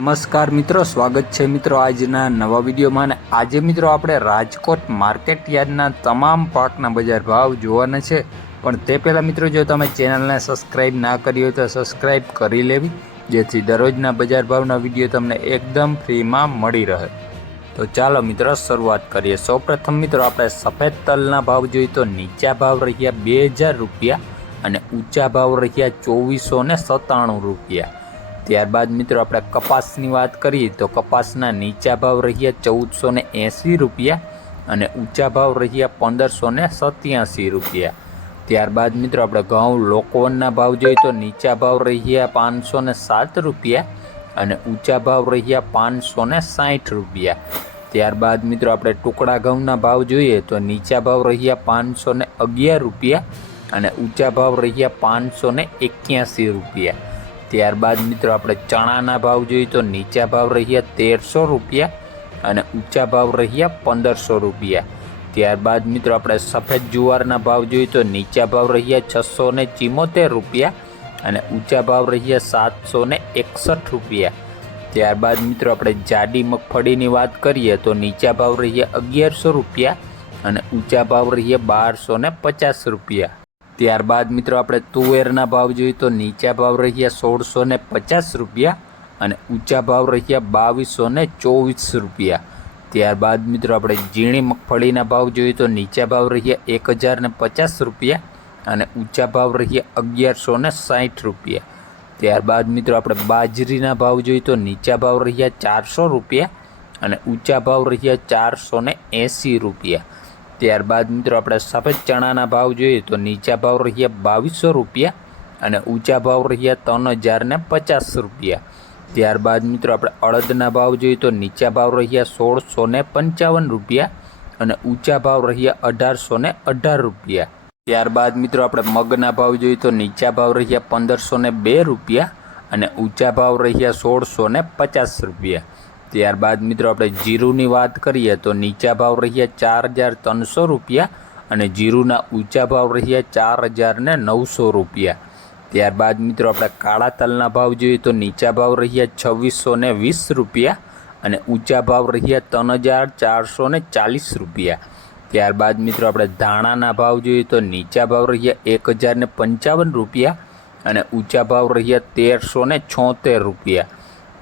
નમસ્કાર મિત્રો, સ્વાગત છે મિત્રો આજના નવા વિડીયોમાં. અને આજે મિત્રો આપણે રાજકોટ માર્કેટ યાર્ડના તમામ પાકના બજાર ભાવ જોવાના છે. પણ તે પહેલાં મિત્રો, જો તમે ચેનલને સબસ્ક્રાઈબ ના કરી હોય તો સબસ્ક્રાઈબ કરી લેવી, જેથી દરરોજના બજાર ભાવના વિડીયો તમને એકદમ ફ્રીમાં મળી રહે. તો ચાલો મિત્રો શરૂઆત કરીએ. સૌપ્રથમ મિત્રો આપણે સફેદ તલના ભાવ જોઈએ તો નીચા ભાવ રહ્યા 2000 રૂપિયા અને ઊંચા ભાવ રહ્યા 2497 રૂપિયા. ત્યારબાદ મિત્રો આપણે કપાસની વાત કરીએ તો કપાસના નીચા ભાવ રહ્યા 1480 રૂપિયા અને ઊંચા ભાવ રહ્યા 1587 રૂપિયા. ત્યારબાદ મિત્રો આપણે ઘઉં લોકવનના ભાવ જોઈએ તો નીચા ભાવ રહ્યા 507 રૂપિયા અને ઊંચા ભાવ રહ્યા 560 રૂપિયા. ત્યારબાદ મિત્રો આપણે ટુકડા ઘઉંના ભાવ જોઈએ તો નીચા ભાવ રહ્યા 511 રૂપિયા અને ઊંચા ભાવ રહ્યા 581 રૂપિયા. ત્યારબાદ મિત્રો આપણે ચણાના ભાવ જોઈએ તો નીચા ભાવ રહ્યા 1300 રૂપિયા અને ઊંચા ભાવ રહ્યા 1500 રૂપિયા. ત્યારબાદ મિત્રો આપણે સફેદ જુવારના ભાવ જોઈએ તો નીચા ભાવ રહ્યા 674 રૂપિયા અને ઊંચા ભાવ રહ્યા 761 રૂપિયા. ત્યારબાદ મિત્રો આપણે જાડી મગફળીની વાત કરીએ તો નીચા ભાવ રહ્યા 1100 રૂપિયા અને ઊંચા ભાવ રહ્યા 1250 રૂપિયા. ત્યારબાદ મિત્રો આપણે તુવેરના ભાવ જોઈએ તો નીચા ભાવ રહ્યા 1650 રૂપિયા અને ઊંચા ભાવ રહ્યા 2224 રૂપિયા. ત્યારબાદ મિત્રો આપણે ઝીણી મગફળીના ભાવ જોઈએ તો નીચા ભાવ રહ્યા 1050 રૂપિયા અને ઊંચા ભાવ રહ્યા 1160 રૂપિયા. ત્યારબાદ મિત્રો આપણે બાજરીના ભાવ જોઈએ તો નીચા ભાવ રહ્યા 400 રૂપિયા અને ઊંચા ભાવ રહ્યા 480 રૂપિયા. ત્યારબાદ મિત્રો આપણે સફેદ ચણાના ભાવ જોઈએ તો નીચા ભાવ રહ્યા 2200 રૂપિયા અને ઊંચા ભાવ રહ્યા 3050 રૂપિયા. ત્યારબાદ મિત્રો આપણે અડદના ભાવ જોઈએ તો નીચા ભાવ રહ્યા 1655 રૂપિયા અને ઊંચા ભાવ રહ્યા 1818 રૂપિયા. ત્યારબાદ મિત્રો આપણે મગના ભાવ જોઈએ તો નીચા ભાવ રહ્યા 1502 રૂપિયા અને ઊંચા ભાવ રહ્યા 1650 રૂપિયા. ત્યારબાદ મિત્રો આપણે જીરુની વાત કરીએ તો નીચા ભાવ રહ્યા 4300 રૂપિયા અને જીરુના ઊંચા ભાવ રહ્યા 4900 રૂપિયા. ત્યારબાદ મિત્રો આપણે કાળા તલના ભાવ જોઈએ તો નીચા ભાવ રહ્યા 2620 રૂપિયા અને ઊંચા ભાવ રહ્યા 3440 રૂપિયા. ત્યારબાદ મિત્રો આપણે ધાણાના ભાવ જોઈએ તો નીચા ભાવ રહ્યા 1055 રૂપિયા અને ઊંચા ભાવ રહ્યા 1376 રૂપિયા.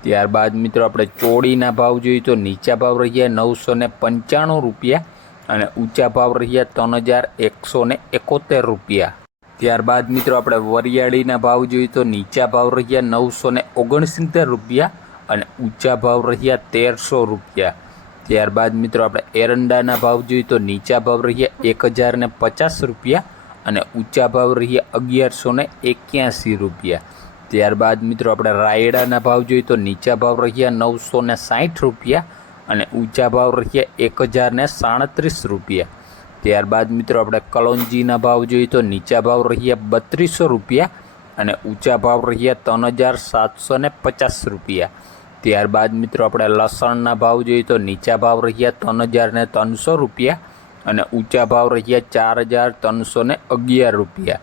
ત્યારબાદ મિત્રો આપણે ચોળીના ભાવ જોઈએ તો નીચા ભાવ રહ્યા 995 રૂપિયા અને ઊંચા ભાવ રહ્યા 3171 રૂપિયા. ત્યારબાદ મિત્રો આપણે વરિયાળીના ભાવ જોઈએ તો નીચા ભાવ રહ્યા 969 રૂપિયા અને ઊંચા ભાવ રહ્યા 1300 રૂપિયા. ત્યારબાદ મિત્રો આપણે એરંડાના ભાવ જોઈએ તો નીચા ભાવ રહ્યા 1050 રૂપિયા અને ઊંચા ભાવ રહ્યા 1181 રૂપિયા. ત્યારબાદ મિત્રો આપણે રાયડાના ભાવ જોઈએ તો નીચા ભાવ રહ્યા 960 રૂપિયા અને ઊંચા ભાવ રહ્યા 1037 રૂપિયા. ત્યારબાદ મિત્રો આપણે કલોંજીના ભાવ જોઈએ તો નીચા ભાવ રહ્યા 3200 રૂપિયા અને ઊંચા ભાવ રહ્યા 3750 રૂપિયા. ત્યારબાદ મિત્રો આપણે લસણના ભાવ જોઈએ તો નીચા ભાવ રહ્યા 3300 રૂપિયા અને ઊંચા ભાવ રહ્યા 4311 રૂપિયા.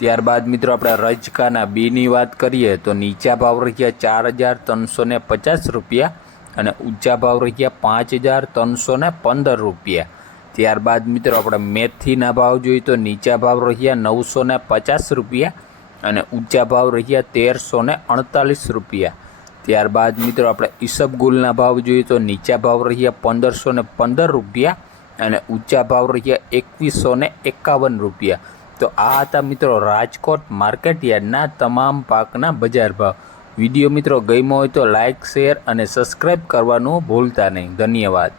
ત્યારબાદ મિત્રો આપણે રજકાના બીની વાત કરીએ તો નીચા ભાવ રહ્યા 4350 રૂપિયા અને ઊંચા ભાવ રહ્યા 5315 રૂપિયા. ત્યારબાદ મિત્રો આપણે મેથીના ભાવ જોઈએ તો નીચા ભાવ રહ્યા 950 રૂપિયા અને ઊંચા ભાવ રહ્યા 1348 રૂપિયા. ત્યારબાદ મિત્રો આપણે ઈસબગુલના ભાવ જોઈએ તો નીચા ભાવ રહ્યા 1515 રૂપિયા અને ઊંચા ભાવ રહ્યા 2151 રૂપિયા. તો આ હતા મિત્રો રાજકોટ માર્કેટ યાર્ડના તમામ પાકના બજાર ભાવ. વિડીયો મિત્રો ગમ્યો હોય તો લાઇક, શેર અને સબસ્ક્રાઈબ કરવાનું ભૂલતા નહીં. ધન્યવાદ.